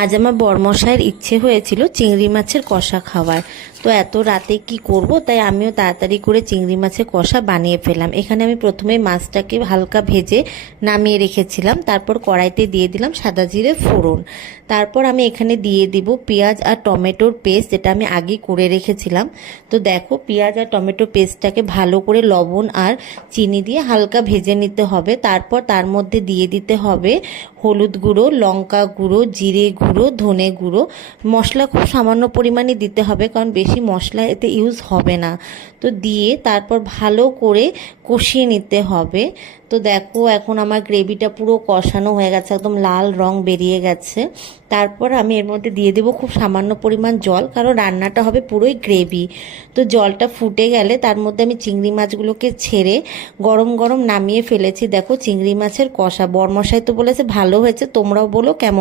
আজ আমার বরমশাইয়ের ইচ্ছে হয়েছিল চিংড়ি মাছের কষা খাওয়ার। তো এত রাতে কি করব, তাই আমিও তাড়াতাড়ি করে চিংড়ি মাছের কষা বানিয়ে ফেললাম। এখানে আমি প্রথমে মাছটাকে হালকা ভেজে নামিয়ে রেখেছিলাম, তারপর কড়াইতে দিয়ে দিলাম সাদা জিরে ফোড়ন। তারপর আমি এখানে দিয়ে দিব পেঁয়াজ আর টমেটোর পেস্ট, যেটা আমি আগেই করে রেখেছিলাম। তো দেখো, পেঁয়াজ আর টমেটো পেস্টটাকে ভালো করে লবণ আর চিনি দিয়ে হালকা ভেজে নিতে হবে। তারপর তার মধ্যে দিয়ে দিতে হবে হলুদ গুঁড়ো, লঙ্কা গুঁড়ো, জিরে গুঁড়ো, ধনে গুঁড়ো। মশলা খুব সামান্য পরিমাণে দিতে হবে, কারণ বেশি মশলা এতে ইউজ হবে না। তো দিয়ে তারপর ভালো করে কষিয়ে নিতে হবে। তো দেখো, এখন আমার গ্রেভিটা পুরো কষানো হয়ে গেছে, একদম লাল রং বেরিয়ে গেছে। তারপর আমি এর মধ্যে দিয়ে দেবো খুব সামান্য পরিমাণ জল, কারণ রান্নাটা হবে পুরোই গ্রেভি। তো জলটা ফুটে গেলে তার মধ্যে আমি চিংড়ি মাছগুলোকে ছেড়ে গরম গরম নামিয়ে ফেলেছি। দেখো, চিংড়ি মাছের কষা। বরমশাই তো বলেছে ভালো হয়েছে, তোমরাও বলো কেমন।